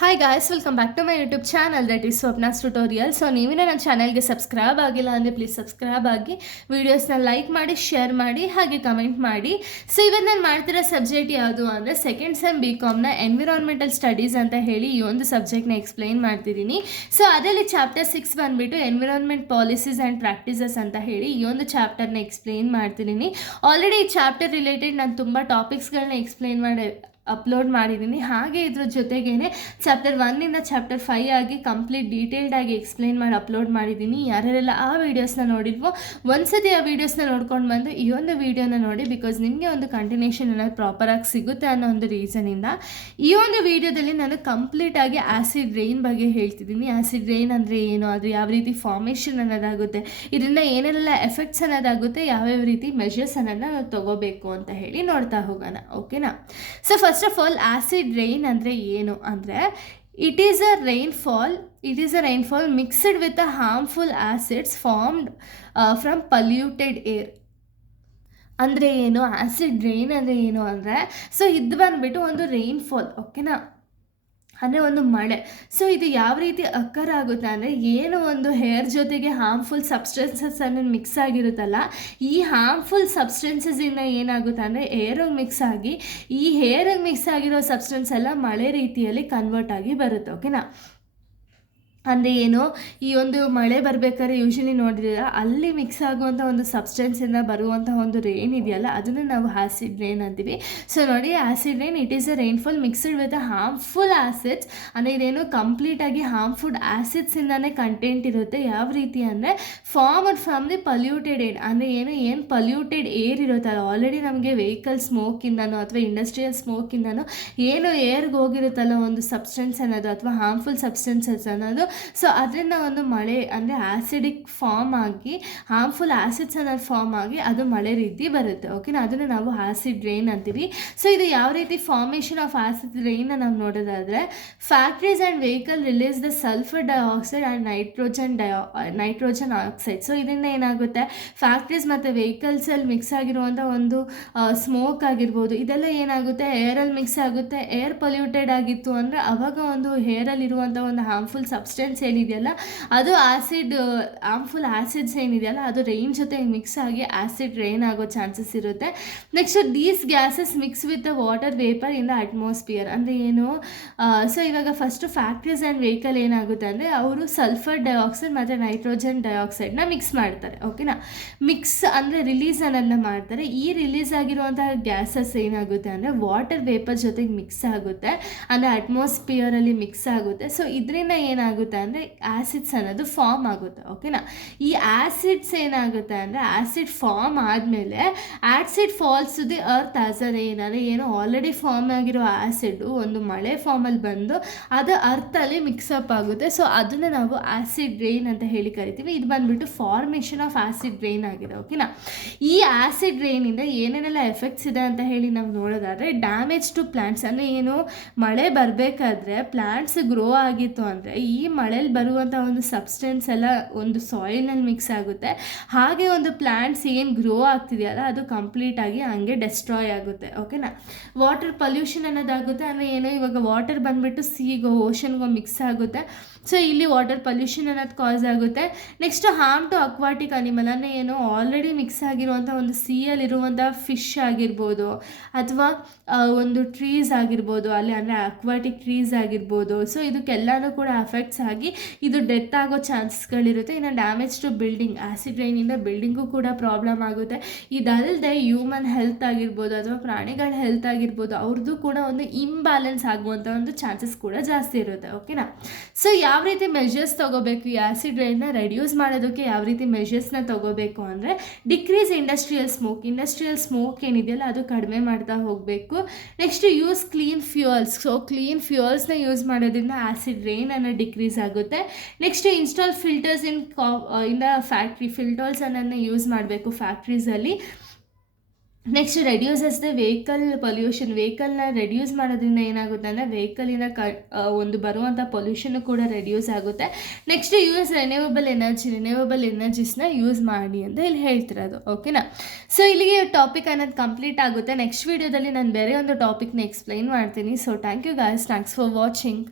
Hi guys, welcome back to my YouTube channel that is Swapna's tutorial. So ನೀವೇನೇ ನನ್ನ ಚಾನಲ್ಗೆ subscribe ಆಗಿಲ್ಲ ಅಂದರೆ ಪ್ಲೀಸ್ ಸಬ್ಸ್ಕ್ರೈಬ್ ಆಗಿ, ವೀಡಿಯೋಸ್ನ ಲೈಕ್ ಮಾಡಿ, ಶೇರ್ ಮಾಡಿ, ಹಾಗೆ ಕಮೆಂಟ್ ಮಾಡಿ. ಸೊ ಇವತ್ತು ನಾನು ಮಾಡ್ತಿರೋ ಸಬ್ಜೆಕ್ಟ್ ಯಾವುದು ಅಂದರೆ ಸೆಕೆಂಡ್ ಸೆಮ್ BComನ ಎನ್ವಿರಾನ್ಮೆಂಟಲ್ ಸ್ಟಡೀಸ್ ಅಂತ ಹೇಳಿ ಈ ಒಂದು ಸಬ್ಜೆಕ್ಟ್ನ ಎಕ್ಸ್ಪ್ಲೈನ್ ಮಾಡ್ತಿದ್ದೀನಿ. ಸೊ ಅದರಲ್ಲಿ ಚಾಪ್ಟರ್ 6 ಬಂದುಬಿಟ್ಟು ಎನ್ವಿರಾನ್ಮೆಂಟ್ ಪಾಲಿಸೀಸ್ ಆ್ಯಂಡ್ ಪ್ರಾಕ್ಟೀಸಸ್ ಅಂತ ಹೇಳಿ ಈ ಒಂದು ಚಾಪ್ಟರ್ನ ಎಕ್ಸ್ಪ್ಲೈನ್ ಮಾಡ್ತಿದ್ದೀನಿ. ಆಲ್ರೆಡಿ ಈ ಚಾಪ್ಟರ್ ರಿಲೇಟೆಡ್ ನಾನು ತುಂಬ ಟಾಪಿಕ್ಸ್ಗಳನ್ನ ಎಕ್ಸ್ಪ್ಲೈನ್ ಅಪ್ಲೋಡ್ ಮಾಡಿದ್ದೀನಿ. ಹಾಗೆ ಇದ್ರ ಜೊತೆಗೇ ಚಾಪ್ಟರ್ 1ಇಂದ ಚಾಪ್ಟರ್ 5 ಆಗಿ ಕಂಪ್ಲೀಟ್ ಡೀಟೇಲ್ಡಾಗಿ ಎಕ್ಸ್ಪ್ಲೈನ್ ಮಾಡಿ ಅಪ್ಲೋಡ್ ಮಾಡಿದ್ದೀನಿ. ಯಾರ್ಯಾರೆಲ್ಲ ಆ ವೀಡಿಯೋಸ್ನ ನೋಡಿಲ್ವೋ ಒಂದ್ಸತಿ ಆ ವೀಡಿಯೋಸ್ನ ನೋಡ್ಕೊಂಡು ಬಂದು ಈ ಒಂದು ವೀಡಿಯೋನ ನೋಡಿ, ಬಿಕಾಸ್ ನಿಮಗೆ ಒಂದು ಕಂಟಿನ್ಯೂಷನ್ ಎಲ್ಲ ಪ್ರಾಪರಾಗಿ ಸಿಗುತ್ತೆ ಅನ್ನೋ ಒಂದು ರೀಸನಿಂದ ಈ ಒಂದು ವೀಡಿಯೋದಲ್ಲಿ ನಾನು ಕಂಪ್ಲೀಟಾಗಿ ಆ್ಯಸಿಡ್ ರೈನ್ ಬಗ್ಗೆ ಹೇಳ್ತಿದ್ದೀನಿ. ಆ್ಯಸಿಡ್ ರೈನ್ ಅಂದರೆ ಏನು, ಅದು ಯಾವ ರೀತಿ ಫಾರ್ಮೇಷನ್ ಅನ್ನೋದಾಗುತ್ತೆ, ಇದರಿಂದ ಏನೆಲ್ಲ ಎಫೆಕ್ಟ್ಸ್ ಅನ್ನೋದಾಗುತ್ತೆ, ಯಾವ್ಯಾವ ರೀತಿ ಮೆಷರ್ಸ್ ಅನ್ನೋದನ್ನ ನಾವು ತೊಗೋಬೇಕು ಅಂತ ಹೇಳಿ ನೋಡ್ತಾ ಹೋಗೋಣ. ಓಕೆನಾ? So first of all acid rain ಅಂದರೆ ಏನು ಅಂದರೆ it is a rainfall mixed with a harmful acids formed from polluted air. ಅಂದರೆ ಏನು, ಆ್ಯಸಿಡ್ ರೈನ್ ಅಂದರೆ ಏನು ಅಂದರೆ, ಸೊ ಇದು ಬಂದುಬಿಟ್ಟು ಒಂದು ರೈನ್ಫಾಲ್, ಓಕೆನಾ, ಅಂದರೆ ಒಂದು ಮಳೆ. ಸೊ ಇದು ಯಾವ ರೀತಿ ಅಕ್ಕರ್ ಆಗುತ್ತೆ ಅಂದರೆ, ಏನು ಒಂದು ಹೇರ್ ಜೊತೆಗೆ ಹಾರ್ಮ್ಫುಲ್ ಸಬ್ಸ್ಟೆನ್ಸಸ್ ಅನ್ನು ಮಿಕ್ಸ್ ಆಗಿರುತ್ತಲ್ಲ, ಈ ಹಾರ್ಮ್ಫುಲ್ ಸಬ್ಸ್ಟೆನ್ಸಸ್ಸಿಂದ ಏನಾಗುತ್ತೆ ಅಂದರೆ ಏರಿಗೆ ಮಿಕ್ಸ್ ಆಗಿ ಈ ಹೇರಿಗೆ ಮಿಕ್ಸ್ ಆಗಿರೋ ಸಬ್ಸ್ಟೆನ್ಸ್ ಎಲ್ಲ ಮಳೆ ರೀತಿಯಲ್ಲಿ ಕನ್ವರ್ಟ್ ಆಗಿ ಬರುತ್ತೆ. ಓಕೆನಾ? ಅಂದರೆ ಏನು, ಈ ಒಂದು ಮಳೆ ಬರಬೇಕಾದ್ರೆ ಯೂಶ್ವಲಿ ನೋಡಿದ್ರೆ ಅಲ್ಲಿ ಮಿಕ್ಸ್ ಆಗುವಂಥ ಒಂದು ಸಬ್ಸ್ಟೆನ್ಸಿಂದ ಬರುವಂಥ ಒಂದು ರೈನ್ ಇದೆಯಲ್ಲ, ಅದನ್ನು ನಾವು ಆ್ಯಸಿಡ್ ರೈನ್ ಅಂತೀವಿ. ಸೊ ನೋಡಿ, acid rain it is a rainfall mixed with a harmful acids. ಅಂದರೆ ಇದೇನು ಕಂಪ್ಲೀಟಾಗಿ ಹಾರ್ಮ್ಫುಲ್ ಆ್ಯಸಿಡ್ಸಿಂದನೇ ಕಂಟೆಂಟ್ ಇರುತ್ತೆ. ಯಾವ ರೀತಿ ಅಂದರೆ ಫ್ರಮ್ ದಿ ಪಲ್ಯೂಟೆಡ್ ಏರ್. ಅಂದರೆ ಏನು ಪಲ್ಯೂಟೆಡ್ ಏರ್ ಇರುತ್ತಲ್ಲ, ಆಲ್ರೆಡಿ ನಮಗೆ ವೆಹಿಕಲ್ ಸ್ಮೋಕಿಂದನೋ ಅಥವಾ ಇಂಡಸ್ಟ್ರಿಯಲ್ ಸ್ಮೋಕಿಂದನೋ ಏನು ಏರ್ಗೆ ಹೋಗಿರುತ್ತಲ್ಲ ಒಂದು ಸಬ್ಸ್ಟೆನ್ಸ್ ಅನ್ನೋದು ಅಥವಾ ಹಾರ್ಮ್ಫುಲ್ ಸಬ್ಸ್ಟೆನ್ಸಸ್ ಅನ್ನೋದು, ಸೊ ಅದರಿಂದ ಒಂದು ಮಳೆ ಅಂದರೆ ಆ್ಯಸಿಡಿಕ್ ಫಾರ್ಮ್ ಆಗಿ ಹಾರ್ಮ್ಫುಲ್ ಆ್ಯಸಿಡ್ಸ್ ಅನ್ನೋದು ಫಾರ್ಮ್ ಆಗಿ ಅದು ಮಳೆ ರೀತಿ ಬರುತ್ತೆ. ಓಕೆನಾ? ಅದನ್ನು ನಾವು ಆ್ಯಸಿಡ್ ರೈನ್ ಅಂತೀವಿ. ಸೊ ಇದು ಯಾವ ರೀತಿ ಫಾರ್ಮೇಷನ್ ಆಫ್ ಆ್ಯಸಿಡ್ ರೈನ್ನ ನಾವು ನೋಡೋದಾದರೆ, factories and vehicle release the sulphur dioxide and nitrogen oxide. So ಇದರಿಂದ ಏನಾಗುತ್ತೆ, ಫ್ಯಾಕ್ಟ್ರೀಸ್ ಮತ್ತು ವೆಹಿಕಲ್ಸಲ್ಲಿ ಮಿಕ್ಸ್ ಆಗಿರುವಂಥ ಒಂದು ಸ್ಮೋಕ್ ಆಗಿರ್ಬೋದು, ಇದೆಲ್ಲ ಏನಾಗುತ್ತೆ ಏರಲ್ಲಿ ಮಿಕ್ಸ್ ಆಗುತ್ತೆ. ಏರ್ ಪೊಲ್ಯೂಟೆಡ್ ಆಗಿತ್ತು ಅಂದರೆ ಅವಾಗ ಒಂದು ಹೇರಲ್ಲಿರುವಂಥ ಒಂದು ಹಾರ್ಮ್ಫುಲ್ ಸಬ್ಸ್ಟೆನ್ಸ್ ಏನಿದೆಯಲ್ಲ, ಅದು ಹಾರ್ಮ್ಫುಲ್ ಆ್ಯಸಿಡ್ಸ್ ಏನಿದೆಯಲ್ಲ ಅದು ರೈನ್ ಜೊತೆ ಮಿಕ್ಸ್ ಆಗಿ ಆ್ಯಸಿಡ್ ರೈನ್ ಆಗೋ ಚಾನ್ಸಸ್ ಇರುತ್ತೆ. Next these gases mix with the water vapour in the atmosphere. ಅಂದರೆ ಏನು, ಸೊ ಇವಾಗ ಫಸ್ಟು ಫ್ಯಾಕ್ಟ್ರೀಸ್ ಆ್ಯಂಡ್ ವೆಹಿಕಲ್ ಏನಾಗುತ್ತೆ ಅಂದರೆ ಅವರು ಸಲ್ಫರ್ ಡೈಆಕ್ಸೈಡ್ ಮತ್ತು ನೈಟ್ರೋಜನ್ ಡೈಆಕ್ಸೈಡ್ನ ಮಿಕ್ಸ್ ಮಾಡ್ತಾರೆ. ಓಕೆನಾ? ಮಿಕ್ಸ್ ಅಂದರೆ ರಿಲೀಸ್ ಅನ್ನೋದನ್ನ ಮಾಡ್ತಾರೆ. ಈ ರಿಲೀಸ್ ಆಗಿರುವಂತಹ ಗ್ಯಾಸಸ್ ಏನಾಗುತ್ತೆ ಅಂದರೆ ವಾಟರ್ ವೇಪರ್ ಜೊತೆಗೆ ಮಿಕ್ಸ್ ಆಗುತ್ತೆ, ಅಂದರೆ ಅಟ್ಮಾಸ್ಫಿಯರಲ್ಲಿ ಮಿಕ್ಸ್ ಆಗುತ್ತೆ. ಸೊ ಇದರಿಂದ ಏನಾಗುತ್ತೆ ಅಂದರೆ ಆ್ಯಸಿಡ್ಸ್ ಅನ್ನೋದು ಫಾರ್ಮ್ ಆಗುತ್ತೆ. ಓಕೆನಾ? ಈ ಆ್ಯಸಿಡ್ಸ್ ಏನಾಗುತ್ತೆ ಅಂದರೆ ಆ್ಯಸಿಡ್ ಫಾರ್ಮ್ ಆದಮೇಲೆ acid falls to the earth as a rain. ಅಂದರೆ ಏನು ಆಲ್ರೆಡಿ ಫಾರ್ಮ್ ಆಗಿರೋ ಆ್ಯಸಿಡ್ ಒಂದು ಮಳೆ ಫಾರ್ಮಲ್ಲಿ ಬಂದು ಅದು ಅರ್ಥಲ್ಲಿ ಮಿಕ್ಸಪ್ ಆಗುತ್ತೆ. ಸೊ ಅದನ್ನು ನಾವು ಆ್ಯಸಿಡ್ ರೈನ್ ಅಂತ ಹೇಳಿ ಕರಿತೀವಿ. ಇದು ಬಂದುಬಿಟ್ಟು ಫಾರ್ಮೇಷನ್ ಆಫ್ ಆ್ಯಸಿಡ್ ರೈನ್ ಆಗಿದೆ. ಓಕೆನಾ? ಈ ಆ್ಯಸಿಡ್ ರೈನಿಂದ ಏನೇನೆಲ್ಲ ಎಫೆಕ್ಟ್ಸ್ ಇದೆ ಅಂತ ಹೇಳಿ ನಾವು ನೋಡೋದಾದರೆ, ಡ್ಯಾಮೇಜ್ ಟು ಪ್ಲ್ಯಾಂಟ್ಸ್. ಅಂದರೆ ಏನು, ಮಳೆ ಬರಬೇಕಾದ್ರೆ ಪ್ಲ್ಯಾಂಟ್ಸ್ ಗ್ರೋ ಆಗಿತ್ತು ಅಂದರೆ ಈ ಮಳೆಯಲ್ಲಿ ಬರುವಂಥ ಒಂದು ಸಬ್ಸ್ಟೆನ್ಸ್ ಎಲ್ಲ ಒಂದು ಸಾಯಿಲ್ನಲ್ಲಿ ಮಿಕ್ಸ್ ಆಗುತ್ತೆ. ಹಾಗೆ ಒಂದು ಪ್ಲ್ಯಾಂಟ್ಸ್ ಏನು ಗ್ರೋ ಆಗ್ತಿದೆಯಲ್ಲ ಅದು ಕಂಪ್ಲೀಟಾಗಿ ಹಂಗೆ ಡೆಸ್ಟ್ರಾಯ್ ಆಗುತ್ತೆ. ಓಕೆನಾ? ವಾಟರ್ ಪೊಲ್ಯೂಷನ್ ಅನ್ನೋದಾಗುತ್ತೆ. ಅಂದರೆ ಏನು, ಇವಾಗ ವಾಟರ್ ಬಂದುಬಿಟ್ಟು ಸೀಗೋ ಓಷನ್ಗೋ ಮಿಕ್ಸ್ ಆಗುತ್ತೆ. ಸೊ ಇಲ್ಲಿ ವಾಟರ್ ಪೊಲ್ಯೂಷನ್ ಅನ್ನೋದು ಕಾಸ್ ಆಗುತ್ತೆ. Next harm to aquatic animal. ಅಂದರೆ ಏನು, ಆಲ್ರೆಡಿ ಮಿಕ್ಸ್ ಆಗಿರುವಂಥ ಒಂದು ಸೀಯಲ್ಲಿರುವಂಥ ಫಿಶ್ ಆಗಿರ್ಬೋದು ಅಥವಾ ಒಂದು ಟ್ರೀಸ್ ಆಗಿರ್ಬೋದು, ಅಲ್ಲಿ ಅಂದರೆ ಅಕ್ವಾಟಿಕ್ ಟ್ರೀಸ್ ಆಗಿರ್ಬೋದು. ಸೊ ಇದಕ್ಕೆಲ್ಲನೂ ಕೂಡ ಅಫೆಕ್ಟ್ಸ್ ಆಗಿ ಇದು ಡೆತ್ ಆಗೋ ಚಾನ್ಸಸ್ಗಳಿರುತ್ತೆ. ಇನ್ನು ಡ್ಯಾಮೇಜ್ ಟು ಬಿಲ್ಡಿಂಗ್. ಆ್ಯಸಿಡ್ ರೈನಿಂದ ಬಿಲ್ಡಿಂಗು ಕೂಡ ಪ್ರಾಬ್ಲಮ್ ಆಗುತ್ತೆ. ಇದಲ್ಲದೆ ಹ್ಯೂಮನ್ ಹೆಲ್ತ್ ಆಗಿರ್ಬೋದು ಅಥವಾ ಪ್ರಾಣಿಗಳ ಹೆಲ್ತ್ ಆಗಿರ್ಬೋದು, ಅವ್ರದ್ದು ಕೂಡ ಒಂದು ಇಂಬ್ಯಾಲೆನ್ಸ್ ಆಗುವಂಥ ಒಂದು ಚಾನ್ಸಸ್ ಕೂಡ ಜಾಸ್ತಿ ಇರುತ್ತೆ. ಓಕೆನಾ? ಸೊ ಯಾವ ರೀತಿ ಮೆಷರ್ಸ್ ತೊಗೋಬೇಕು, ಈ ಆ್ಯಸಿಡ್ ರೈನ್ನ ರೆಡ್ಯೂಸ್ ಮಾಡೋದಕ್ಕೆ ಯಾವ ರೀತಿ ಮೆಷರ್ಸ್ನ ತೊಗೋಬೇಕು ಅಂದರೆ, ಡಿಕ್ರೀಸ್ ಇಂಡಸ್ಟ್ರಿಯಲ್ ಸ್ಮೋಕ್ ಏನಿದೆಯಲ್ಲ ಅದು ಕಡಿಮೆ ಮಾಡ್ತಾ ಹೋಗಬೇಕು. Next use clean fuels. So clean ಫ್ಯೂಯಲ್ಸ್ನ ಯೂಸ್ ಮಾಡೋದ್ರಿಂದ ಆ್ಯಸಿಡ್ ರೈನ್ ಅನ್ನೋ ಡಿಕ್ರೀಸ್ ಆಗುತ್ತೆ. Next install filters in the factory. ಫಿಲ್ಟರ್ಸನ್ನು ಯೂಸ್ ಮಾಡಬೇಕು ಫ್ಯಾಕ್ಟ್ರೀಸಲ್ಲಿ. Next reduces the vehicle pollution. ವೆಹಿಕಲ್ನ ರೆಡ್ಯೂಸ್ ಮಾಡೋದ್ರಿಂದ ಏನಾಗುತ್ತೆ ಅಂದರೆ ವೆಹಿಕಲಿನ ಒಂದು ಬರುವಂಥ ಪೊಲ್ಯೂಷನ್ನು ಕೂಡ ರೆಡ್ಯೂಸ್ ಆಗುತ್ತೆ. ನೆಕ್ಸ್ಟ್ ಯೂಸ್ ರಿನ್ಯೂವಬಲ್ ಎನರ್ಜೀಸ್ನ ಯೂಸ್ ಮಾಡಿ ಅಂತ ಇಲ್ಲಿ ಹೇಳ್ತಿರೋದು. ಓಕೆನಾ? ಸೊ ಇಲ್ಲಿಗೆ ಟಾಪಿಕ್ ಅನ್ನೋದು ಕಂಪ್ಲೀಟ್ ಆಗುತ್ತೆ. ನೆಕ್ಸ್ಟ್ ವೀಡಿಯೋದಲ್ಲಿ ನಾನು ಬೇರೆ ಒಂದು ಟಾಪಿಕ್ನ ಎಕ್ಸ್ಪ್ಲೈನ್ ಮಾಡ್ತೀನಿ. So thank you guys, thanks for watching.